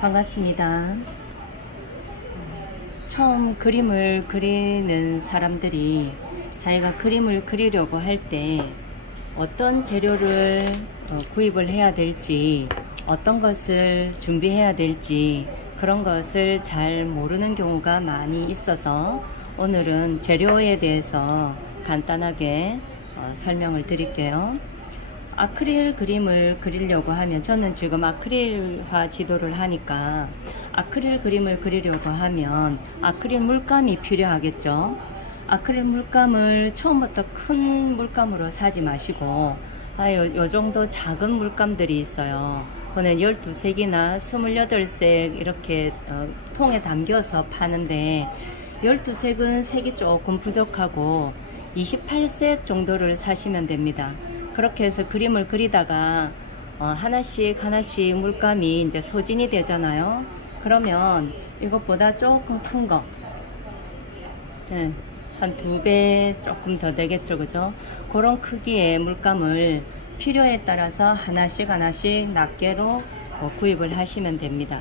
반갑습니다. 처음 그림을 그리는 사람들이 자기가 그림을 그리려고 할 때 어떤 재료를 구입을 해야 될지, 어떤 것을 준비해야 될지 그런 것을 잘 모르는 경우가 많이 있어서 오늘은 재료에 대해서 간단하게 설명을 드릴게요. 아크릴 그림을 그리려고 하면, 저는 지금 아크릴화 지도를 하니까 아크릴 그림을 그리려고 하면 아크릴 물감이 필요하겠죠. 아크릴 물감을 처음부터 큰 물감으로 사지 마시고 요 정도 작은 물감들이 있어요. 그거는 12색이나 28색 이렇게 통에 담겨서 파는데, 12색은 색이 조금 부족하고 28색 정도를 사시면 됩니다. 그렇게 해서 그림을 그리다가 하나씩 물감이 이제 소진이 되잖아요. 그러면 이것보다 조금 큰 거, 네, 한 2배 조금 더 되겠죠, 그죠? 그런 크기의 물감을 필요에 따라서 하나씩 낱개로 구입을 하시면 됩니다.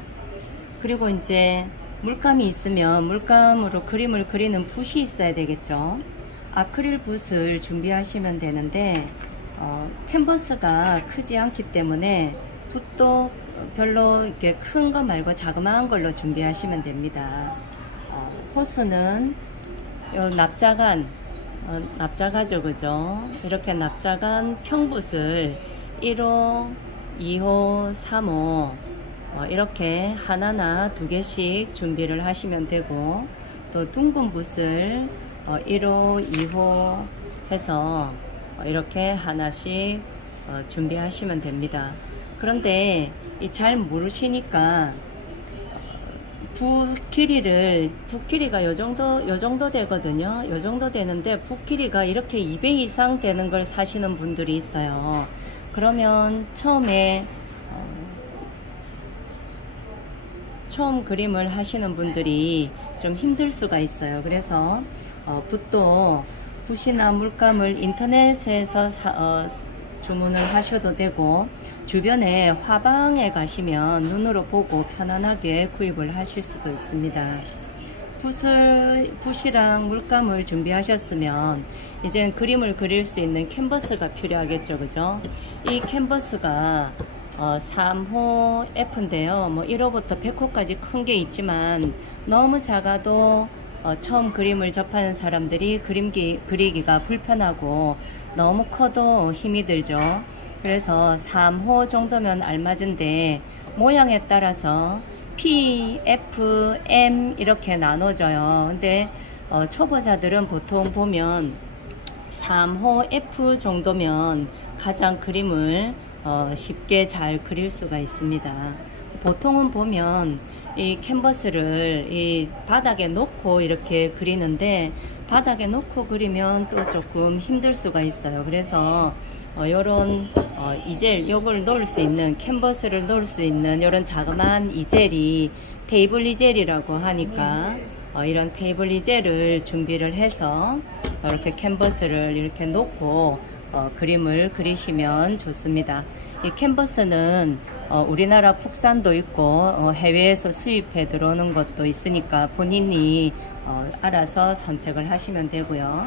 그리고 이제 물감이 있으면 물감으로 그림을 그리는 붓이 있어야 되겠죠. 아크릴 붓을 준비하시면 되는데, 캔버스가 크지 않기 때문에 붓도 별로 이렇게 큰 거 말고 자그마한 걸로 준비하시면 됩니다. 호수는 요 납작하죠, 그죠? 이렇게 납작한 평붓을 1호, 2호, 3호 이렇게 하나나 2개씩 준비를 하시면 되고, 또 둥근 붓을 1호, 2호 해서 이렇게 하나씩 준비하시면 됩니다. 그런데 잘 모르시니까 붓 길이가 요 정도 되거든요. 요 정도 되는데 붓 길이가 이렇게 2배 이상 되는 걸 사시는 분들이 있어요. 그러면 처음 그림을 하시는 분들이 좀 힘들 수가 있어요. 그래서 붓이나 물감을 인터넷에서 주문을 하셔도 되고, 주변에 화방에 가시면 눈으로 보고 편안하게 구입을 하실 수도 있습니다. 붓이랑 물감을 준비하셨으면 이젠 그림을 그릴 수 있는 캔버스가 필요하겠죠, 그죠? 이 캔버스가 3호 F인데요. 1호부터 100호까지 큰 게 있지만 너무 작아도 처음 그림을 접하는 사람들이 그리기가 불편하고, 너무 커도 힘이 들죠. 그래서 3호 정도면 알맞은데, 모양에 따라서 P, F, M 이렇게 나눠져요. 근데 초보자들은 보통 보면 3호 F 정도면 가장 그림을 쉽게 잘 그릴 수가 있습니다. 보통은 보면 이 캔버스를 이 바닥에 놓고 이렇게 그리는데, 바닥에 놓고 그리면 또 조금 힘들 수가 있어요. 그래서 요런 이젤, 요걸 놓을 수 있는, 캔버스를 놓을 수 있는 요런 자그마한 이젤이 테이블 이젤이라고 하니까 이런 테이블 이젤을 준비를 해서 이렇게 캔버스를 이렇게 놓고 그림을 그리시면 좋습니다. 이 캔버스는 우리나라 국산도 있고 해외에서 수입해 들어오는 것도 있으니까 본인이 알아서 선택을 하시면 되고요.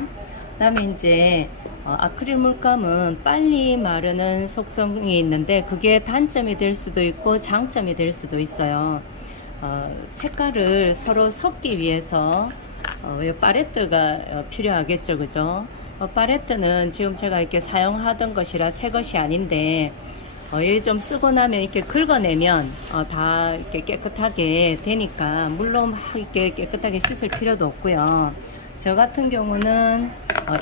그 다음에 이제 아크릴 물감은 빨리 마르는 속성이 있는데, 그게 단점이 될 수도 있고 장점이 될 수도 있어요. 색깔을 서로 섞기 위해서 팔레트가 필요하겠죠, 그죠? 팔레트는 지금 제가 이렇게 사용하던 것이라 새 것이 아닌데, 일 좀 쓰고 나면 이렇게 긁어내면 다 이렇게 깨끗하게 되니까, 물론 막 이렇게 깨끗하게 씻을 필요도 없고요. 저 같은 경우는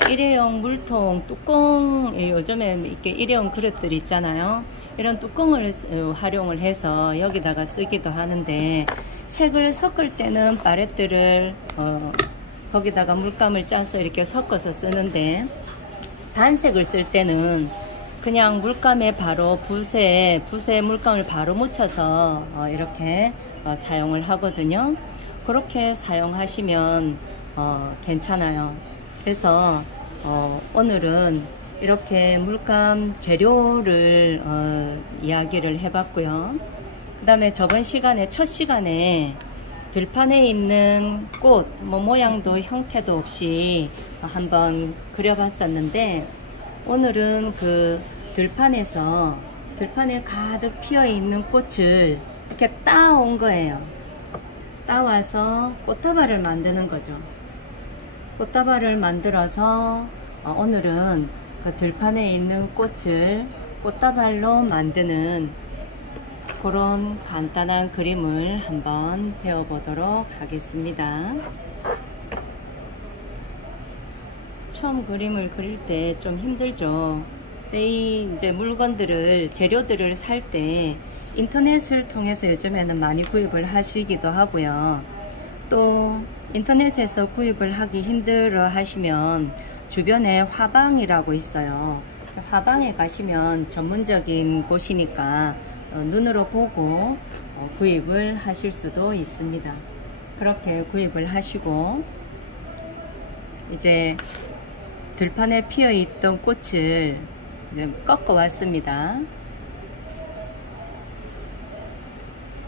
일회용 물통 뚜껑, 요즘에 이렇게 일회용 그릇들 있잖아요. 이런 뚜껑을 활용을 해서 여기다가 쓰기도 하는데, 색을 섞을 때는 팔레트를 거기다가 물감을 짜서 이렇게 섞어서 쓰는데, 단색을 쓸 때는 그냥 물감에 바로 붓에 물감을 바로 묻혀서 이렇게 사용을 하거든요. 그렇게 사용하시면 괜찮아요. 그래서 오늘은 이렇게 물감 재료를 이야기를 해봤고요. 그 다음에 저번 시간에 첫 시간에 들판에 있는 꽃 모양도 형태도 없이 한번 그려봤었는데, 오늘은 그 들판에 가득 피어 있는 꽃을 이렇게 따온 거예요. 따와서 꽃다발을 만드는 거죠. 꽃다발을 만들어서 오늘은 그 들판에 있는 꽃을 꽃다발로 만드는 그런 간단한 그림을 한번 배워보도록 하겠습니다. 처음 그림을 그릴 때 좀 힘들죠. 이 이제 재료들을 살 때 인터넷을 통해서 요즘에는 많이 구입을 하시기도 하고요. 또 인터넷에서 구입을 하기 힘들어 하시면 주변에 화방이라고 있어요. 화방에 가시면 전문적인 곳이니까 눈으로 보고 구입을 하실 수도 있습니다. 그렇게 구입을 하시고, 이제 들판에 피어 있던 꽃을 이제 꺾어 왔습니다.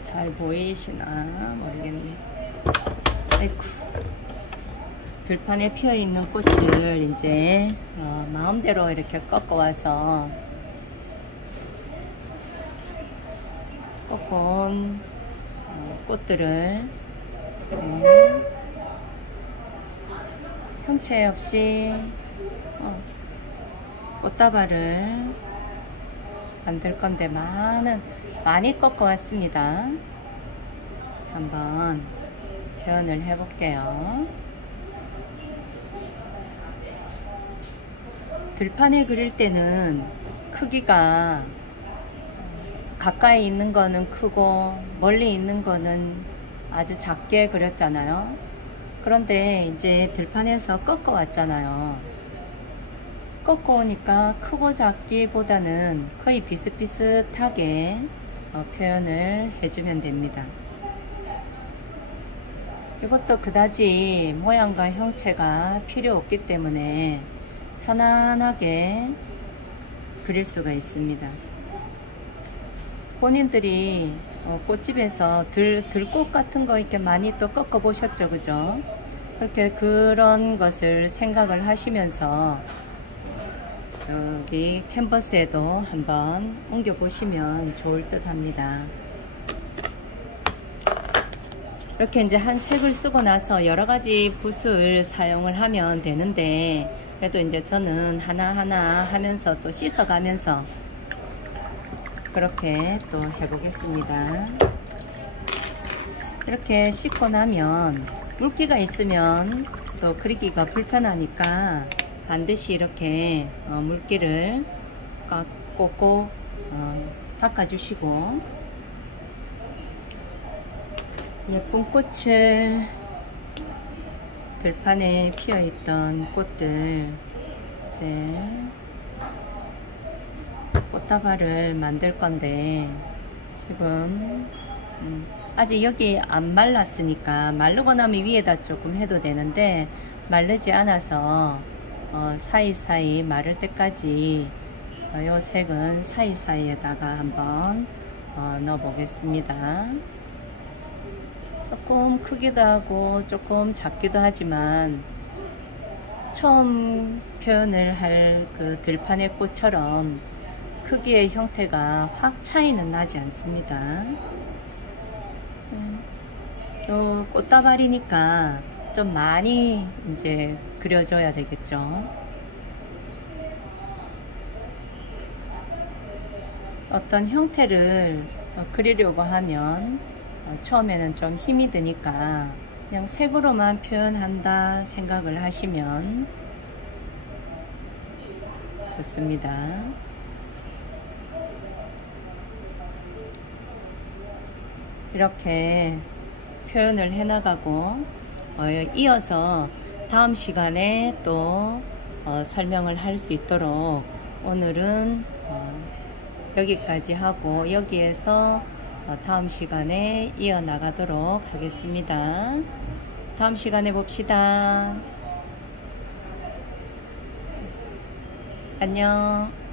잘 보이시나 모르겠네. 아이쿠. 들판에 피어 있는 꽃을 이제 마음대로 이렇게 꺾어 와서 꺾어온 꽃들을 형체 없이 꽃다발을 만들 건데 많이 꺾어 왔습니다. 한번 표현을 해 볼게요. 들판에 그릴 때는 크기가 가까이 있는 거는 크고 멀리 있는 거는 아주 작게 그렸잖아요. 그런데 이제 들판에서 꺾어 왔잖아요. 꺾어 오니까 크고 작기보다는 거의 비슷비슷하게 표현을 해주면 됩니다. 이것도 그다지 모양과 형체가 필요 없기 때문에 편안하게 그릴 수가 있습니다. 본인들이 꽃집에서 들꽃 같은 거 이렇게 많이 또 꺾어 보셨죠, 그죠? 그렇게 그런 것을 생각을 하시면서 여기 캔버스에도 한번 옮겨 보시면 좋을 듯 합니다. 이렇게 이제 한 색을 쓰고 나서 여러 가지 붓을 사용을 하면 되는데, 그래도 이제 저는 하나하나 하면서 또 씻어가면서 그렇게 또 해보겠습니다. 이렇게 씻고 나면 물기가 있으면 또 그리기가 불편하니까 반드시 이렇게 물기를 꼭꼭 닦아주시고, 예쁜 꽃을, 들판에 피어있던 꽃들 이제 꽃다발을 만들 건데, 지금 아직 여기 안 말랐으니까 마르고 나면 위에다 조금 해도 되는데, 마르지 않아서 사이사이 마를 때까지 요 색은 사이사이에다가 한번 넣어 보겠습니다. 조금 크기도 하고 조금 작기도 하지만 처음 표현을 할 그 들판의 꽃처럼 크기의 형태가 확 차이는 나지 않습니다. 또 꽃다발이니까 좀 많이 이제 그려줘야 되겠죠. 어떤 형태를 그리려고 하면 처음에는 좀 힘이 드니까 그냥 색으로만 표현한다 생각을 하시면 좋습니다. 이렇게 표현을 해나가고 이어서 다음 시간에 또 설명을 할 수 있도록 오늘은 여기까지 하고, 여기에서 다음 시간에 이어나가도록 하겠습니다. 다음 시간에 봅시다. 안녕.